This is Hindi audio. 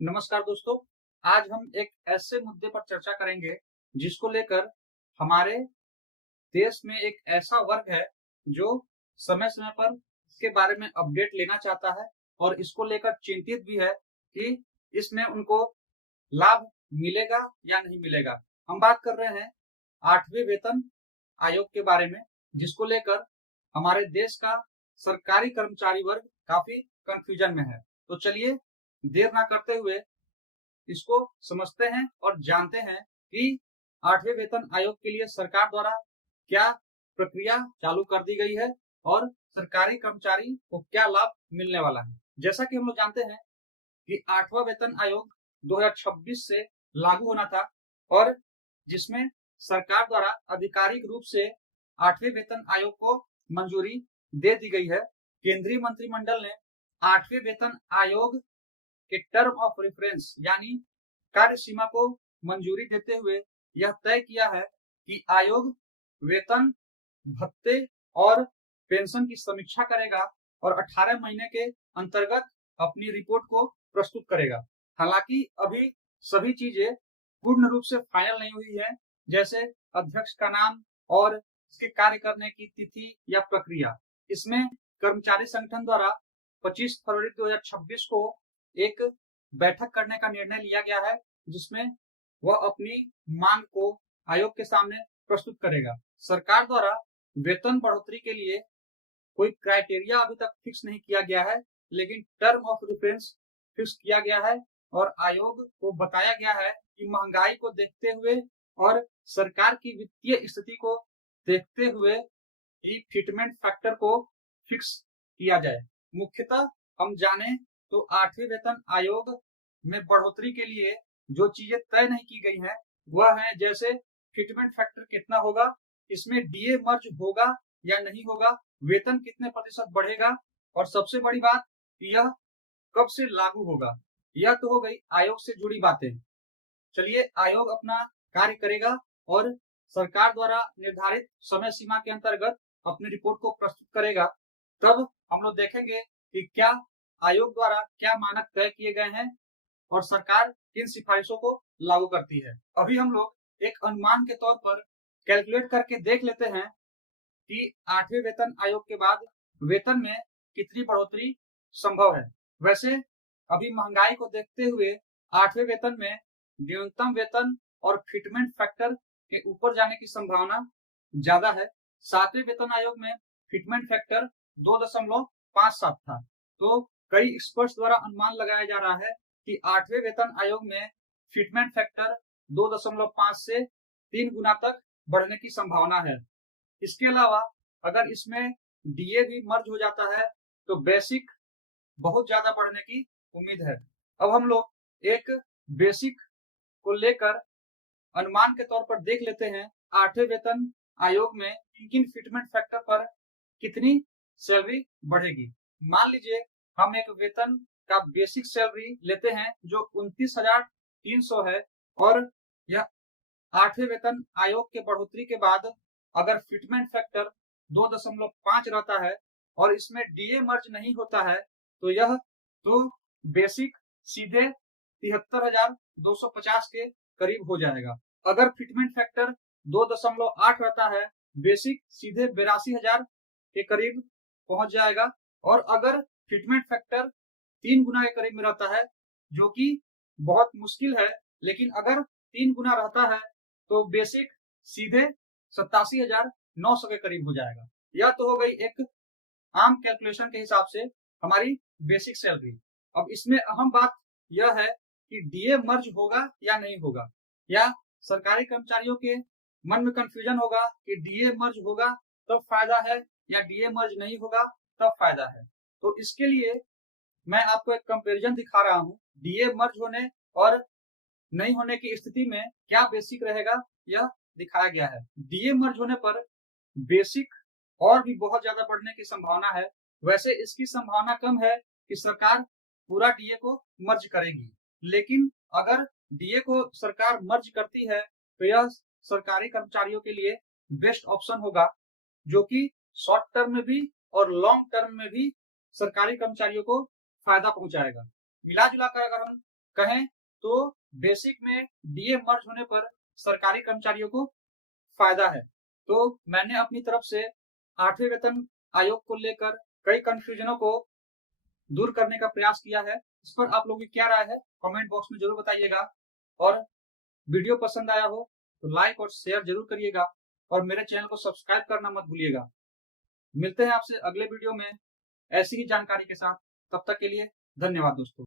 नमस्कार दोस्तों। आज हम एक ऐसे मुद्दे पर चर्चा करेंगे जिसको लेकर हमारे देश में एक ऐसा वर्ग है जो समय समय पर इसके बारे में अपडेट लेना चाहता है और इसको लेकर चिंतित भी है कि इसमें उनको लाभ मिलेगा या नहीं मिलेगा। हम बात कर रहे हैं 8वें वेतन आयोग के बारे में, जिसको लेकर हमारे देश का सरकारी कर्मचारी वर्ग काफी कंफ्यूजन में है। तो चलिए देर ना करते हुए इसको समझते हैं और जानते हैं कि 8वें वेतन आयोग के लिए सरकार द्वारा क्या प्रक्रिया चालू कर दी गई है और सरकारी कर्मचारी को क्या लाभ मिलने वाला है। जैसा कि हम लोग जानते हैं कि 8वां वेतन आयोग 2026 से लागू होना था और जिसमें सरकार द्वारा आधिकारिक रूप से 8वें वेतन आयोग को मंजूरी दे दी गई है। केंद्रीय मंत्रिमंडल ने 8वें वेतन आयोग के टर्म ऑफ रेफरेंस यानी कार्य सीमा को मंजूरी देते हुए यह तय किया है कि आयोग वेतन, भत्ते और पेंशन की समीक्षा करेगा और 18 महीने के अंतर्गत अपनी रिपोर्ट को प्रस्तुत करेगा। हालांकि अभी सभी चीजें पूर्ण रूप से फाइनल नहीं हुई है, जैसे अध्यक्ष का नाम और इसके कार्य करने की तिथि या प्रक्रिया। इसमें कर्मचारी संगठन द्वारा 25 फरवरी 2026 को एक बैठक करने का निर्णय लिया गया है, जिसमें वह अपनी मांग को आयोग के सामने प्रस्तुत करेगा। सरकार द्वारा वेतन बढ़ोतरी के लिए कोई क्राइटेरिया अभी तक फिक्स नहीं किया गया है, लेकिन टर्म ऑफ रेफरेंस फिक्स किया गया है और आयोग को बताया गया है कि महंगाई को देखते हुए और सरकार की वित्तीय स्थिति को देखते हुए ही फिटमेंट फैक्टर को फिक्स किया जाए। मुख्यतः हम जाने तो 8वें वेतन आयोग में बढ़ोतरी के लिए जो चीजें तय नहीं की गई हैं वह है, जैसे फिटमेंट फैक्टर कितना होगा, इसमें डीए मर्ज होगा या नहीं होगा, वेतन कितने प्रतिशत बढ़ेगा और सबसे बड़ी बात यह कब से लागू होगा। यह तो हो गई आयोग से जुड़ी बातें। चलिए आयोग अपना कार्य करेगा और सरकार द्वारा निर्धारित समय सीमा के अंतर्गत अपनी रिपोर्ट को प्रस्तुत करेगा। तब हम लोग देखेंगे कि क्या आयोग द्वारा क्या मानक तय किए गए हैं और सरकार किन सिफारिशों को लागू करती है। अभी हम लोग एक अनुमान के तौर पर कैलकुलेट करके देख लेते हैं कि 8वें वेतन आयोग के बाद वेतन में कितनी बढ़ोतरी संभव है। वैसे अभी महंगाई को देखते हुए 8वें वेतन में न्यूनतम वेतन और फिटमेंट फैक्टर के ऊपर जाने की संभावना ज्यादा है। 7वें वेतन आयोग में फिटमेंट फैक्टर 2.57 था। तो कई एक्सपर्ट्स द्वारा अनुमान लगाया जा रहा है कि 8वें वेतन आयोग में फिटमेंट फैक्टर 2.5 से 3 गुना तक बढ़ने की संभावना है। इसके अलावा अगर इसमें डीए भी मर्ज हो जाता है तो बेसिक बहुत ज्यादा बढ़ने की उम्मीद है। अब हम लोग एक बेसिक को लेकर अनुमान के तौर पर देख लेते हैं 8वें वेतन आयोग में किन किन फिटमेंट फैक्टर पर कितनी सैलरी बढ़ेगी। मान लीजिए हम एक वेतन का बेसिक सैलरी लेते हैं जो 29,300 है और यह 8वें वेतन आयोग के बढ़ोतरी के बाद अगर फिटमेंट फैक्टर 2.5 रहता है और इसमें डीए मर्ज नहीं होता है तो यह तो बेसिक सीधे 73,250 के करीब हो जाएगा। अगर फिटमेंट फैक्टर 2.8 रहता है, बेसिक सीधे 82,000 के करीब पहुंच जाएगा। और अगर फिटमेंट फैक्टर 3 गुना के करीब में रहता है, जो कि बहुत मुश्किल है, लेकिन अगर 3 गुना रहता है तो बेसिक सीधे 87,900 के करीब हो जाएगा। यह तो हो गई एक आम कैलकुलेशन के हिसाब से हमारी बेसिक सैलरी। अब इसमें अहम बात यह है कि डीए मर्ज होगा या नहीं होगा, या सरकारी कर्मचारियों के मन में कंफ्यूजन होगा कि डीए मर्ज होगा तब फायदा है या डीए मर्ज नहीं होगा तब फायदा है। तो इसके लिए मैं आपको एक कंपैरिजन दिखा रहा हूं, डीए मर्ज होने और नहीं होने की स्थिति में क्या बेसिक रहेगा यह दिखाया गया है। डीए मर्ज होने पर बेसिक और भी बहुत ज्यादा बढ़ने की संभावना है। वैसे इसकी संभावना कम है कि सरकार पूरा डीए को मर्ज करेगी, लेकिन अगर डीए को सरकार मर्ज करती है तो यह सरकारी कर्मचारियों के लिए बेस्ट ऑप्शन होगा, जो कि शॉर्ट टर्म में भी और लॉन्ग टर्म में भी सरकारी कर्मचारियों को फायदा पहुंचाएगा। मिला जुला कर अगर हम कहें तो बेसिक में डीए मर्ज होने पर सरकारी कर्मचारियों को फायदा है। तो मैंने अपनी तरफ से 8वें वेतन आयोग को लेकर कई कंफ्यूजनों को दूर करने का प्रयास किया है। इस पर आप लोगों की क्या राय है कमेंट बॉक्स में जरूर बताइएगा, और वीडियो पसंद आया हो तो लाइक और शेयर जरूर करिएगा, और मेरे चैनल को सब्सक्राइब करना मत भूलिएगा। मिलते हैं आपसे अगले वीडियो में ऐसी ही जानकारी के साथ। तब तक के लिए धन्यवाद दोस्तों।